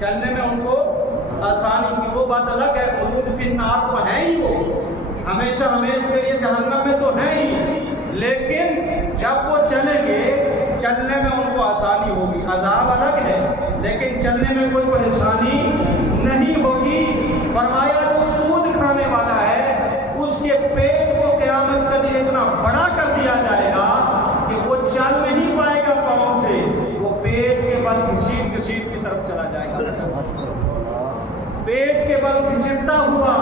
چلنے میں ان کو آسانی کی، وہ بات الگ ہے، خلود فی النار تو ہیں ہی، وہ ہمیشہ ہمیشہ کے لیے جہنم میں تو ہیں ہی، لیکن جب وہ چلیں گے چلنے میں ان کو آسانی ہوگی، عذاب الگ ہے لیکن چلنے میں کوئی پریشانی نہیں ہوگی۔ فرمایا جو سود کھانے والا ہے اس کے پیٹ کو قیامت کے لیے اتنا بڑا کر دیا جائے گا کہ وہ چل نہیں پائے گا پاؤں سے، وہ پیٹ کے بل گھسیٹ گھسیٹ کی طرف چلا جائے گا، پیٹ کے بل گھسیٹتا ہوا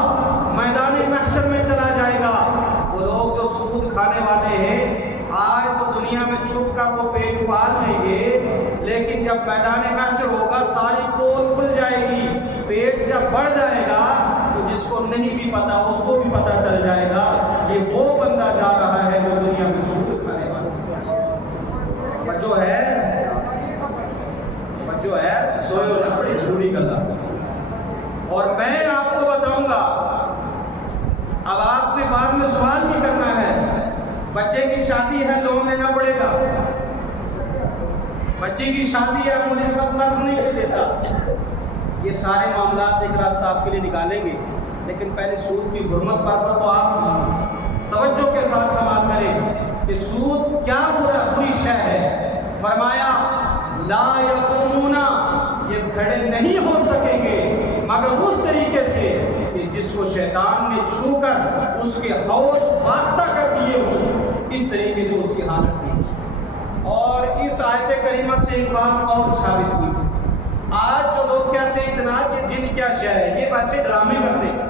میدان محشر میں چلا جائے گا۔ وہ لوگ جو سود کھانے والے ہیں آج تو دنیا میں چھپ کر وہ پیٹ پال لیں گے، لیکن جب میدان محشر ہوگا ساری پول کھل جائے گی، پیٹ جب بڑھ جائے گا تو جس کو نہیں بھی پتا اس کو بھی پتا چل جائے گا یہ وہ بندہ جا رہا ہے جو دنیا میں سود کھانے والا جو ہے سوئے بڑی ضروری گلا۔ اور میں آپ کو بتاؤں گا، اب آپ نے بعد میں سوال بھی کرنا ہے، بچے کی شادی ہے لون لینا پڑے گا، بچے کی شادی ہے مجھے سب قرض نہیں دیتا، یہ سارے معاملات ایک راستہ آپ کے لیے نکالیں گے، لیکن پہلے سود کی حرمت پر تو آپ توجہ کے ساتھ سماعت کریں کہ سود کیا بری شے ہے۔ فرمایا لا یقومون، یہ کھڑے نہیں ہو سکیں گے مگر اس طریقے سے کہ جس کو شیطان نے چھو کر اس کے ہوش باختہ کر دیے ہوں، اس طریقے سے اس کی حالت ہوئی۔ اور اس آیت کریمہ سے ایک بات اور ثابت ہوئی، آج جو لوگ کہتے ہیں جناب یہ جن کیا شے ہے، یہ ویسے ڈرامے کرتے ہیں،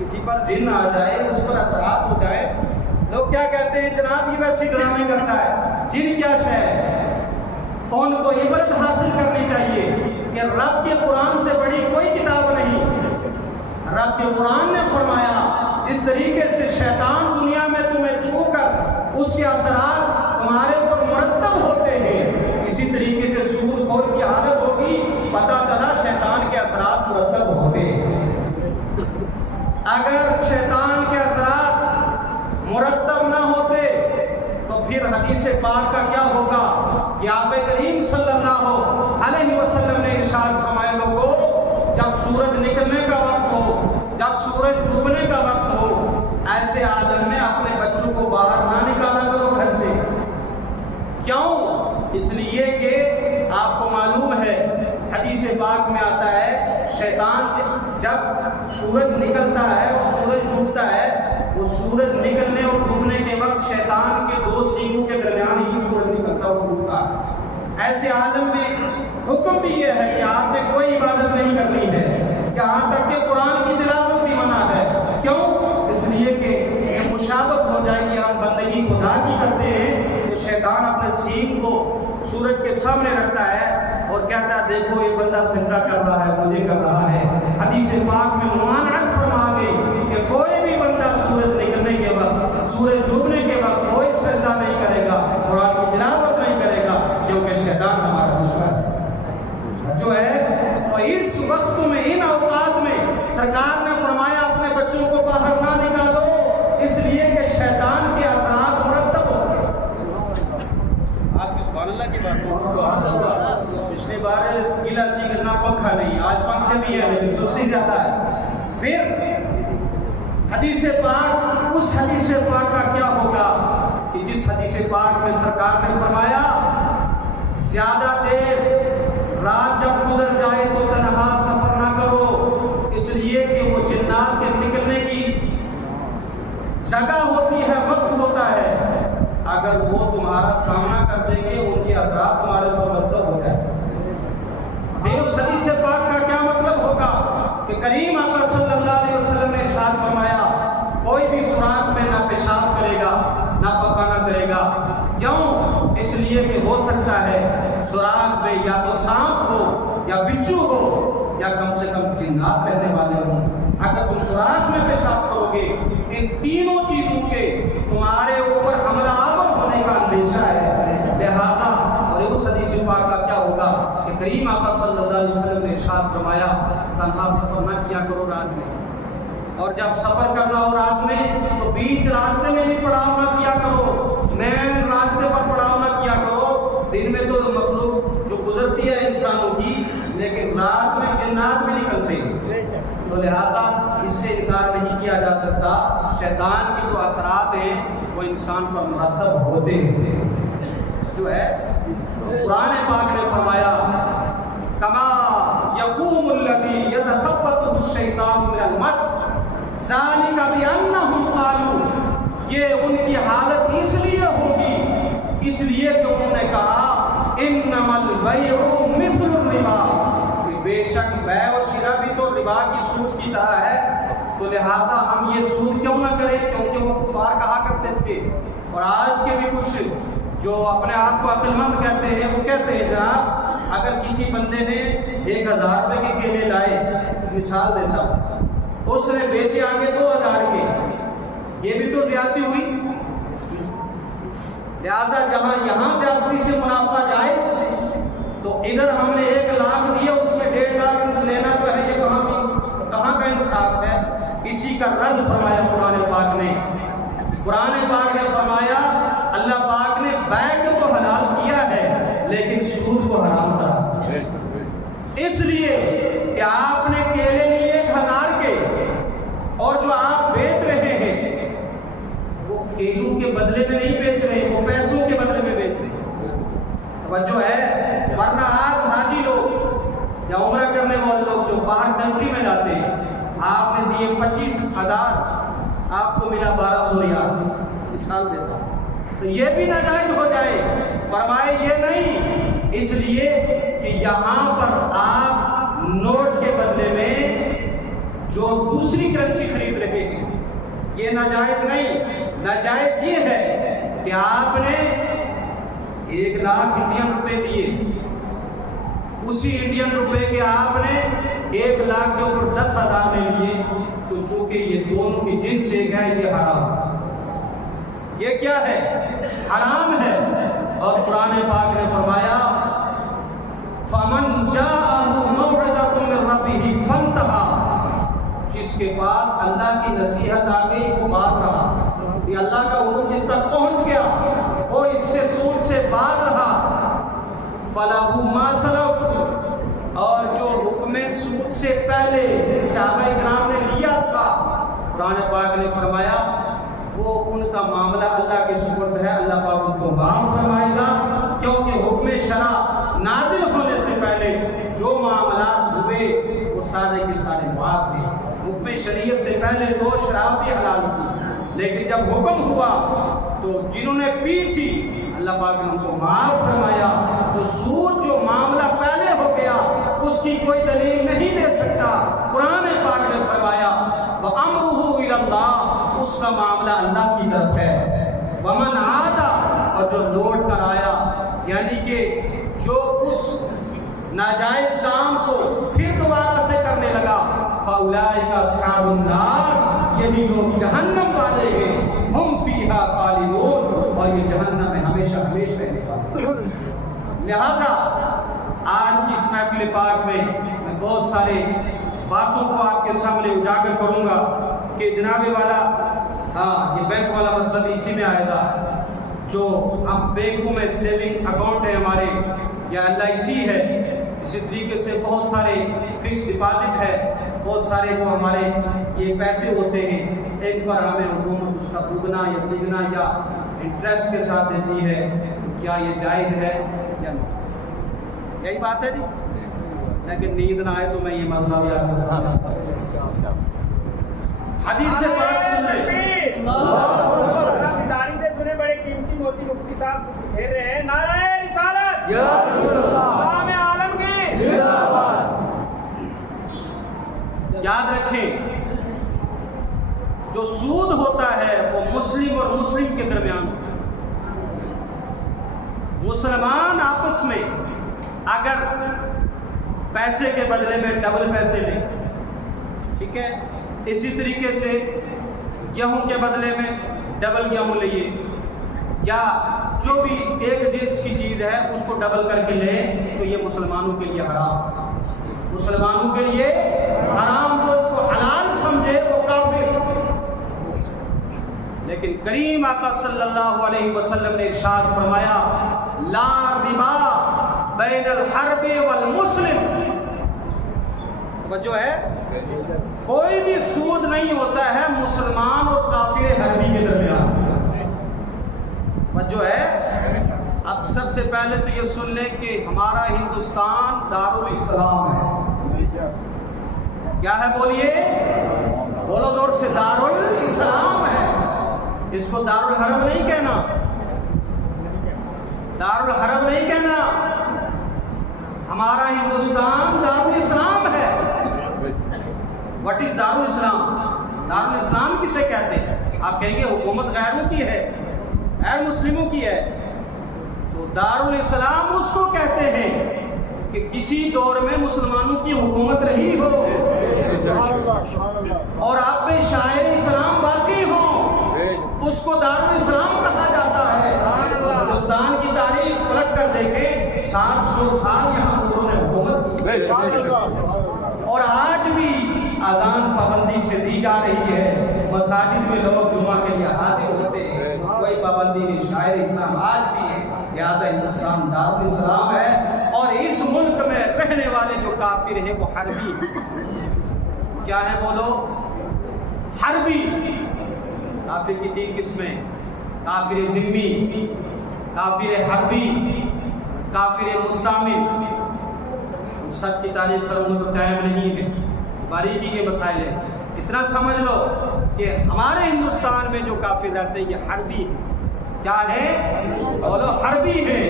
کسی پر جن آ جائے اس پر اثرات ہو جائے، لوگ کیا کہتے ہیں جناب یہ ویسے ڈرامے کرتا ہے، جن کیا شے ہے۔ تو ان کو عبرت حاصل کرنی چاہیے کہ رب کے قرآن سے بڑی کوئی کتاب نہیں۔ رب کے قرآن نے فرمایا جس طریقے سے شیطان دنیا میں تمہیں چھو کر اس کے اثرات تمہارے اوپر مرتب ہوتے ہیں، اسی طریقے سے سود خور کی حالت ہوگی، پتہ چلا شیطان کے اثرات مرتب ہوتے ہیں۔ اگر شیطان کے اثرات مرتب نہ ہوتے تو پھر حدیث پاک کا کیا ہوگا کہ آپ کریم صلی اللہ علیہ وسلم نے ارشاد فرمایا لوگوں جب سورج نکلنے کا وقت ہو، جب سورج ڈوبنے کا وقت ہو، ایسے عالم میں اپنے بچوں کو باہر نہ نکالا کرو گھر سے۔ کیوں؟ اس لیے کہ آپ کو معلوم ہے حدیث پاک میں آتا ہے شیطان جب سورج نکلتا ہے اور سورج ڈوبتا ہے، وہ سورج نکلنے اور ڈوبنے کے وقت شیطان کے دو سینگوں کے درمیان ہی سورج نکلتا اور ڈوبتا ہے۔ ایسے عالم میں حکم بھی یہ ہے کہ آپ نے کوئی عبادت نہیں کرنی ہے، یہاں تک کہ قرآن کی تلاوت بھی منع ہے۔ کیوں؟ اس لیے کہ یہ مشابہت ہو جائے گی، ہم بندگی خدا کی کرتے ہیں تو شیطان اپنے سینگ کو سورج کے سامنے رکھتا ہے اور کہتا ہے دیکھو یہ بندہ سجدہ کر رہا ہے، مجھے کر رہا ہے۔ حدیث پاک میں ممانعت فرما گئی کہ کوئی بھی بندہ سورج نکلنے کے وقت، سورج ڈوبنے کے وقت کوئی سجدہ نہیں کرے گا، قرآن کی تلاوت نہیں کرے گا، کیونکہ شیطان ہمارا دشمن جو ہے۔ تو اس وقت میں ان اوقات میں سرکار نے فرمایا اپنے بچوں کو باہر نہ نکالو، اس لیے کہ شیطان کے اثرات مرتب ہو گئے۔ آپ کی سبحان اللہ کی بات پچھلی بار گیلا سی کرنا پنکھا نہیں، آج پنکھے بھی ہے لیکن سستی جاتا ہے۔ پھر حدیث پاک، اس حدیث پاک کا کیا ہوگا کہ جس حدیث پاک میں سرکار نے فرمایا زیادہ دیر رات جب گزر جائے تو تنہا سفر نہ کرو، اس لیے کہ وہ جنات کے نکلنے کی جگہ ہوتی ہے، وقت ہوتا ہے، اگر وہ تمہارا سامنا کر دیں گے ان کے اثرات تمہارے اوپر مرتب ہو جائیں۔ پھر اس حدیث پاک کا کیا مطلب ہوگا کہ کریم آقا صلی اللہ علیہ وسلم نے ارشاد فرمایا کوئی بھی سوراخ میں نہ پیشاب کرے گا نہ پخانہ کرے گا۔ کیوں؟ اس لیے کہ ہو سکتا ہے سوراخ میں یا تو سانپ ہو یا بچھو ہو یا کم سے کم جنات رہنے والے ہوں۔ اگر تم سوراخ میں پیشاب کرو گے ان تینوں چیزوں کے تمہارے اوپر حملہ آور ہونے کا اندیشہ ہے، لہذا اور اس حدیث پاک کا کیا ہوگا کہ کریم آقا صلی اللہ علیہ وسلم نے ارشاد فرمایا تنہا سفر نہ کیا کرو رات میں، اور جب سفر کرنا ہو رات میں تو بیچ راستے میں بھی پڑاؤ نہ کیا کرو، مین راستے پر پڑاؤ نہ کیا کرو۔ دن میں تو مخلوق جو گزرتی ہے انسانوں کی لیکن رات میں جنات بھی نکلتے ہیں، تو لہٰذا اس سے انکار نہیں کیا جا سکتا۔ شیطان کی جو اثرات ہیں وہ انسان پر مرتب ہوتے ہیں، جو ہے قرآن پاک نے فرمایا کما یقوم الذی یتخبطہ الشیطان من المس ذلک بانہم قالوا، یہ ان کی حالت اس لیے ہوگی اس لیے کہ انہوں نے کہا انما البیع مثل الربا، کہ بے شک بیع و شراء بھی تو ربا کی سود کی طرح ہے، تو لہٰذا ہم یہ سود کیوں نہ کریں، کیونکہ وہ کفار کہا کرتے تھے۔ اور آج کے بھی کچھ جو اپنے آپ کو عقل مند کہتے ہیں وہ کہتے ہیں جناب اگر کسی بندے نے 1000 روپے کے کیلے لائے، مثال دیتا ہوں، اس نے بیچے آگے 2000 کے، یہ بھی تو زیادتی ہوئی، لہٰذا جہاں یہاں زیادتی سے منافع جائز تو ادھر ہم نے 1 لاکھ دیا اس میں 1.5 لاکھ لینا جو ہے یہ کہاں کا انصاف ہے؟ اسی کا رد فرمایا قرآن پاک نے۔ قرآن پاک نے فرمایا اللہ پاک نے بیع کو حلال کیا ہے لیکن سود کو حرام کرا، اس لیے کہ آپ نے کیلے لیے 1000 کے اور جو آپ بیچ رہے ہیں وہ کیلوں کے بدلے میں نہیں بیچ رہے، وہ پیسوں کے بدلے میں بیچ رہے ہیں، توجہ ہے۔ ورنہ آج حاجی لوگ یا عمرہ کرنے والے لوگ جو باہر کنٹری میں جاتے ہیں، آپ نے دیے 25,000، آپ کو ملا 1200 ریال، مثال دیتا ہوں، تو یہ بھی ناجائز ہو جائے؟ فرمائے یہ نہیں، اس لیے کہ یہاں پر آپ نوٹ کے بدلے میں جو دوسری کرنسی خرید رہے ہیں یہ ناجائز نہیں، ناجائز یہ ہے کہ آپ نے 1 لاکھ انڈین روپے دیے، اسی انڈین روپے کے آپ نے 1 لاکھ کے اوپر 10,000 لے لیے، تو چونکہ یہ دونوں کی جنس ایک ہے یہ حرام، یہ کیا ہے؟ حرام ہے۔ اور قرآن پاک نے فرمایا فَمَنْ جَاءَهُ مَوْعِظَةٌ مِّن رَّبِّهِ فَانْتَهَىٰ، جس کے پاس اللہ کی نصیحت آ گئی وہ باز رہا، یہ اللہ کا حکم جس تک پہنچ گیا وہ اس سے سود سے باز رہا، فَلَهُ مَا سَلَفَ، اور جو حکم سود سے پہلے صحابہ کرام نے لیا تھا قرآن پاک نے فرمایا وہ ان کا معاملہ اللہ کے سپرد ہے، اللہ پاک ان کو معاف فرمائے گا، کیونکہ حکم شرع نازل ہونے سے پہلے جو معاملات ہوئے وہ سارے کے سارے معاف تھے۔ حکم شریعت سے پہلے تو شراب بھی حلال تھی، لیکن جب حکم ہوا تو جنہوں نے پی تھی اللہ پاک نے ان کو معاف فرمایا۔ تو سود جو معاملہ پہلے ہو گیا اس کی کوئی دلیل نہیں دے سکتا۔ قرآن پاک نے فرمایا وَأَمْرُهُ إِلَى اللَّهِ، اس کا معاملہ اللہ کی طرف ہے۔ وَمَنْ عَادَ، اور جو لوٹ کر آیا، یعنی کہ جو اس ناجائز کام کو پھر دوبارہ سے کرنے لگا، فَأُولَٰئِكَ أَصْحَابُ النَّارِ، یہی لوگ جہنم والے ہیں، ہم فیہا خالدون، اور یہ جہنم میں ہمیشہ ہمیشہ رہنے والے۔ لہذا آج کی اس محفل پاک میں بہت سارے باتوں کو آپ کے سامنے اجاگر کروں گا کہ جناب والا یہ بینک والا مسئلہ بھی اسی میں آیا تھا، جو ہم بینکوں میں سیونگ اکاؤنٹ ہے ہمارے یا LIC ہے، اسی طریقے سے بہت سارے فکس ڈپازٹ ہے، بہت سارے جو ہمارے یہ پیسے ہوتے ہیں ایک پر ہمیں حکومت اس کا دگنا یا تگنا یا انٹرسٹ کے ساتھ دیتی ہے، کیا یہ جائز ہے یا نہیں؟ یہی بات ہے جی، لیکن نیند نہ آئے تو میں یہ مسئلہ بھی آپ کے سامنے حدیث سے بات سن لیں۔ داری سے سنے بڑے قیمتی موتی مفتی صاحب گھیر رہے ہیں، نعرہ رسالت یا رسول اللہ، اسلام عالم کی زندہ باد۔ یاد رکھیں جو سود ہوتا ہے وہ مسلم اور مسلم کے درمیان ہوتا ہے۔ مسلمان آپس میں اگر پیسے کے بدلے میں ڈبل پیسے لیں، ٹھیک ہے، اسی طریقے سے گیہوں کے بدلے میں ڈبل گیہوں لئیے، یا جو بھی ایک جنس کی چیز ہے اس کو ڈبل کر کے لیں، تو یہ مسلمانوں کے لیے حرام، مسلمانوں کے لیے حرام، جو اس کو حلال سمجھے وہ کافر۔ لیکن کریم آقا صلی اللہ علیہ وسلم نے ارشاد فرمایا لا ربا بین الحرب والمسلم، توجہ ہے؟ کوئی بھی سود نہیں ہوتا ہے مسلمان اور کافر حربی کے درمیان، توجہ ہے؟ اب سب سے پہلے تو یہ سن لیں کہ ہمارا ہندوستان دارالاسلام ہے، کیا ہے بولیے؟ بولو زور سے، دارالاسلام ہے، اس کو دارالحرب نہیں کہنا، دارالحرب نہیں کہنا، ہمارا ہندوستان دارالاسلام ہے۔ What is دارالاسلام؟ دارالاسلام کسے کہتے ہیں؟ آپ کہیں گے حکومت غیروں کی ہے، غیر مسلموں کی ہے، تو دارالاسلام اس کو کہتے ہیں کہ کسی دور میں مسلمانوں کی حکومت رہی ہو اور آپ میں شاعر اسلام باقی ہوں، اس کو دارالاسلام کہا جاتا ہے۔ ہندوستان کی تاریخ پلٹ کر دیکھیں، 700 سال یہاں لوگوں نے حکومت کی، اور آج بھی اذان پابندی سے دی جا رہی ہے، مساجد میں لوگ جمعہ کے لیے حاضر ہوتے ہیں، کوئی پابندی نہیں، شاعر اسلام آج بھی ہے۔ لہذا ہندوستان دارالاسلام ہے، اور اس ملک میں رہنے والے جو کافر ہیں وہ حربی کیا ہے؟ بولو، حربی۔ کافر کی 3 قسمیں، کافر ذمی، کافر حربی، کافر مستعمر۔ سب کی تعریف کروں تو ٹائم نہیں ہے، باریکی کے مسائل ہیں، اتنا سمجھ لو کہ ہمارے ہندوستان میں جو کافر رہتے ہیں یہ حربی ہیں۔ کیا ہے؟ بولو، حربی ہے۔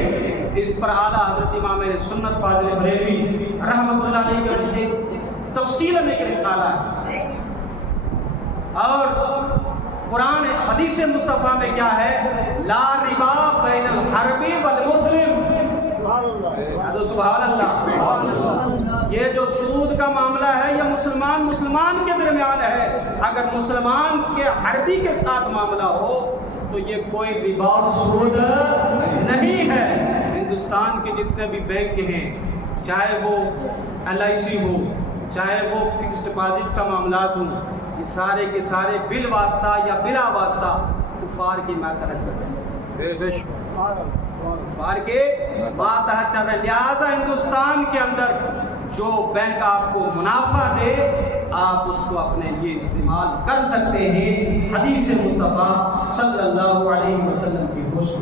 اس پر اعلیٰ حضرت امام سنت فاضل بریلوی رحمۃ اللہ علیہ کا تفصیل ایک رسالہ ہے، اور قرآن حدیث مصطفیٰ میں کیا ہے؟ لا ربا بین الحربی والمسلم۔ سبحان اللہ۔ یہ جو سود کا معاملہ ہے یہ مسلمان کے درمیان ہے، اگر مسلمان کے حربی کے ساتھ معاملہ ہو تو یہ کوئی ربا اور سود نہیں ہے۔ ہندوستان کے جتنے بھی بینک ہیں، چاہے وہ LIC ہو، چاہے وہ فکس ڈپازٹ کا معاملات ہوں، یہ سارے کے سارے بل واسطہ یا بلا واسطہ کفار کی ماتحت چل رہے ہیں، کفار کے ماتحت چل رہے ہیں۔ لہٰذا ہندوستان کے اندر جو بینک آپ کو منافع دے آپ اس کو اپنے لیے استعمال کر سکتے ہیں، حدیث مصطفیٰ صلی اللہ علیہ وسلم کی گوشت